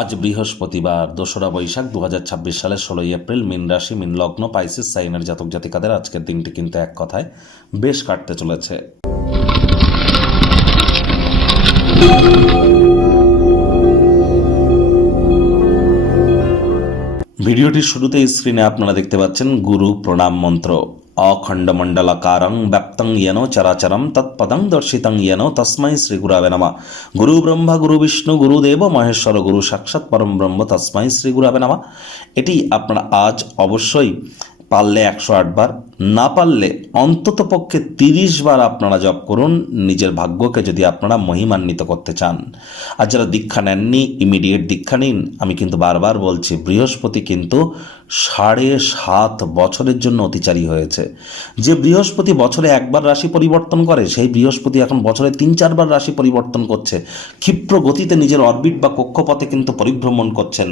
আজ বৃহস্পতিবার ২রা বৈশাখ ২০২৬ সালের ১৬ই এপ্রিল। মীন রাশি, মীন লগ্ন, পাইসিস সাইনের জাতক জাতিকাদের আজকের দিনটি কিন্তু এক কথায় বেশ কাটতে চলেছে। ভিডিওটির শুরুতেই স্ক্রিনে আপনারা দেখতে পাচ্ছেন গুরু প্রণাম মন্ত্র। অখণ্ডমণ্ডলাকারং ব্যাপ্তং ইয়েন চরাচরম তৎপদং দর্শিতং ইয়েন তস্मै শ্রী গুরবে নমঃ। গুরু ব্রহ্মা গুরু বিষ্ণু গুরুদেব মহেশ্বর গুরু সাক্ষাৎ পরম ব্রহ্ম তস্मै শ্রী গুরবে নমঃ। এটি আপনারা আজ অবশ্যই পারলে ১০৮ বার, না পারলে অন্তত পক্ষে ৩০ বার আপনারা জপ করুন, নিজের ভাগ্যকে যদি আপনারা মহিমান্বিত করতে চান। আর যারা দীক্ষা নেননি, ইমিডিয়েট দীক্ষা নিন। আমি কিন্তু বারবার বলছি, বৃহস্পতি কিন্তু ৭.৫ বছরের জন্য অতিচারী হয়েছে। যে বৃহস্পতি বছরে একবার রাশি পরিবর্তন করে, সেই বৃহস্পতি এখন বছরে ৩-৪ বার রাশি পরিবর্তন করছে। ক্ষিপ্র গতিতে নিজের অরবিট বা কক্ষপথে কিন্তু পরিভ্রমণ করছেন।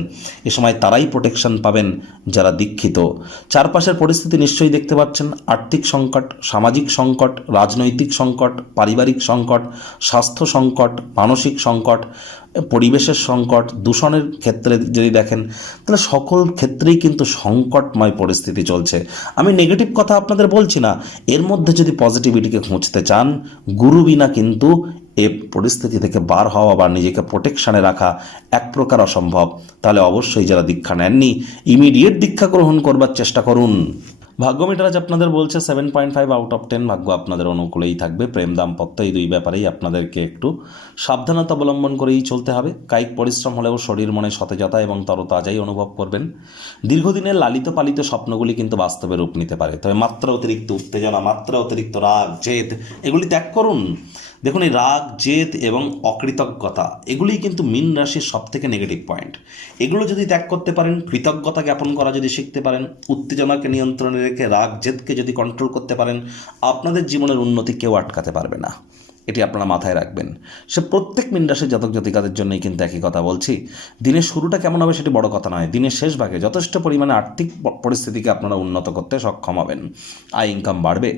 এ সময় তারাই প্রোটেকশন পাবেন যারা দীক্ষিত। চারপাশের পরিস্থিতি নিশ্চয়ই দেখতে পাচ্ছেন। আর্থিক সংকট, সামাজিক সংকট, রাজনৈতিক সংকট, পারিবারিক সংকট, স্বাস্থ্য সংকট, মানসিক সংকট, পরিবেশের সংকট, দূষণের ক্ষেত্রে যদি দেখেন তাহলে সকল ক্ষেত্রেই কিন্তু সংকটময় পরিস্থিতি চলছে। আমি নেগেটিভ কথা আপনাদের বলছি না, এর মধ্যে যদি পজিটিভিটিকে খুঁজতে চান, গুরু বিনা কিন্তু এ পরিস্থিতি থেকে বার হওয়া বা নিজেকে প্রোটেকশানে রাখা এক প্রকার অসম্ভব। তাহলে অবশ্যই যারা দীক্ষা নেননি, ইমিডিয়েট দীক্ষা গ্রহণ করবার চেষ্টা করুন। ভাগ্য মিটার আজ আপনাদের বলছে 7.5 আউট অফ 10। ভাগ্য আপনাদের অনুকূলেই থাকবে। প্রেম, দাম্পত্য এই দুই ব্যাপারেই আপনাদেরকে একটু সাবধানতা অবলম্বন করেই চলতে হবে। কায়িক পরিশ্রম হলেও শরীর মনে সতেজতা এবং তরতাজাই অনুভব করবেন। দীর্ঘদিনের লালিত পালিত স্বপ্নগুলি কিন্তু বাস্তবে রূপ নিতে পারে। তবে মাত্রা অতিরিক্ত উত্তেজনা, মাত্রা অতিরিক্ত রাগ, জেদ এগুলি ত্যাগ করুন। দেখুন, এই রাগ, জেদ এবং অকৃতজ্ঞতা এগুলিই কিন্তু মীন রাশির সবথেকে নেগেটিভ পয়েন্ট। এগুলো যদি ত্যাগ করতে পারেন, কৃতজ্ঞতা জ্ঞাপন করা যদি শিখতে পারেন, উত্তেজনাকে নিয়ন্ত্রণে রেখে রাগ জেদকে যদি কন্ট্রোল করতে পারেন, আপনাদের জীবনের উন্নতি কেউ আটকাতে পারবে না। এটি আপনারা মাথায় রাখবেন। সে প্রত্যেক মীন রাশির জাতক জাতিকাদের জন্যই কিন্তু একই কথা বলছি। দিনের শুরুটা কেমন হবে সেটি বড় কথা নয়, দিনের শেষ ভাগে যথেষ্ট পরিমাণে আর্থিক পরিস্থিতিকে আপনারা উন্নত করতে সক্ষম হবেন। আয় ইনকাম বাড়বে।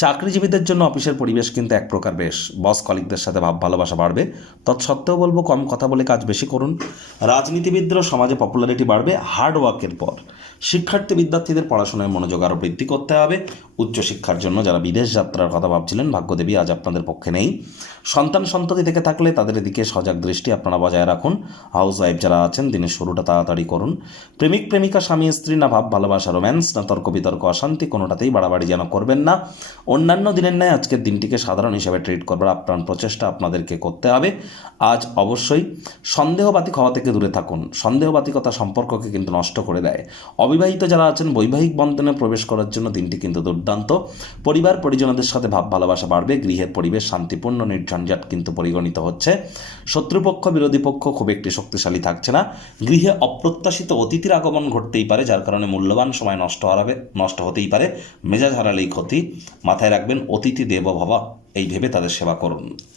চাকরিজীবীদের জন্য অফিসের পরিবেশ কিন্তু এক প্রকার বেশ। বস কলিগদের সাথে ভাব ভালোবাসা বাড়বে। তৎসত্ত্বেও বলবো, কম কথা বলে কাজ বেশি করুন। রাজনীতিবিদদেরও সমাজে পপুলারিটি বাড়বে হার্ড ওয়ার্কের পর। শিক্ষার্থী বিদ্যার্থীদের পড়াশোনায় মনোযোগ আরও বৃদ্ধি করতে হবে। উচ্চশিক্ষার জন্য যারা বিদেশ যাত্রার কথা ভাবছিলেন, ভাগ্যদেবী আজ আপনাদের পক্ষে নেই। সন্তান সন্ততি থেকে থাকলে তাদের দিকে সজাগ দৃষ্টি আপনারা বজায় রাখুন। হাউস ওয়াইফ যারা আছেন, দিনের শুরুটা তাড়াতাড়ি করুন। প্রেমিক প্রেমিকা, স্বামী স্ত্রী, না ভাব ভালোবাসা রোম্যান্স, না তর্ক বিতর্ক অশান্তি, কোনোটাতেই বাড়াবাড়ি যেন করবেন না। অন্যান্য দিনের ন্যায় আজকের দিনটিকে সাধারণ হিসেবে ট্রিট করবার আপ্রাণ প্রচেষ্টা আপনাদেরকে করতে হবে। আজ অবশ্যই সন্দেহবাতিক হওয়া থেকে দূরে থাকুন। সন্দেহবাতিকতা সম্পর্ককে কিন্তু নষ্ট করে দেয়। অবিবাহিত যারা আছেন, বৈবাহিক বন্ধনে প্রবেশ করার জন্য দিনটি কিন্তু দুর্দান্ত। পরিবার পরিজনদের সাথে ভাব ভালোবাসা বাড়বে। গৃহের পরিবেশ শান্তিপূর্ণ, নির্ঝঞ্ঝাট কিন্তু পরিগণিত হচ্ছে। শত্রুপক্ষ বিরোধী পক্ষ খুব একটি শক্তিশালী থাকছে না। গৃহে অপ্রত্যাশিত অতিথির আগমন ঘটতেই পারে, যার কারণে মূল্যবান সময় নষ্ট হতেই পারে। মেজাজ হারালেই ক্ষতি। মাথায় রাখবেন, অতিথি দেবো ভব, এই ভেবে তাদের সেবা করুন।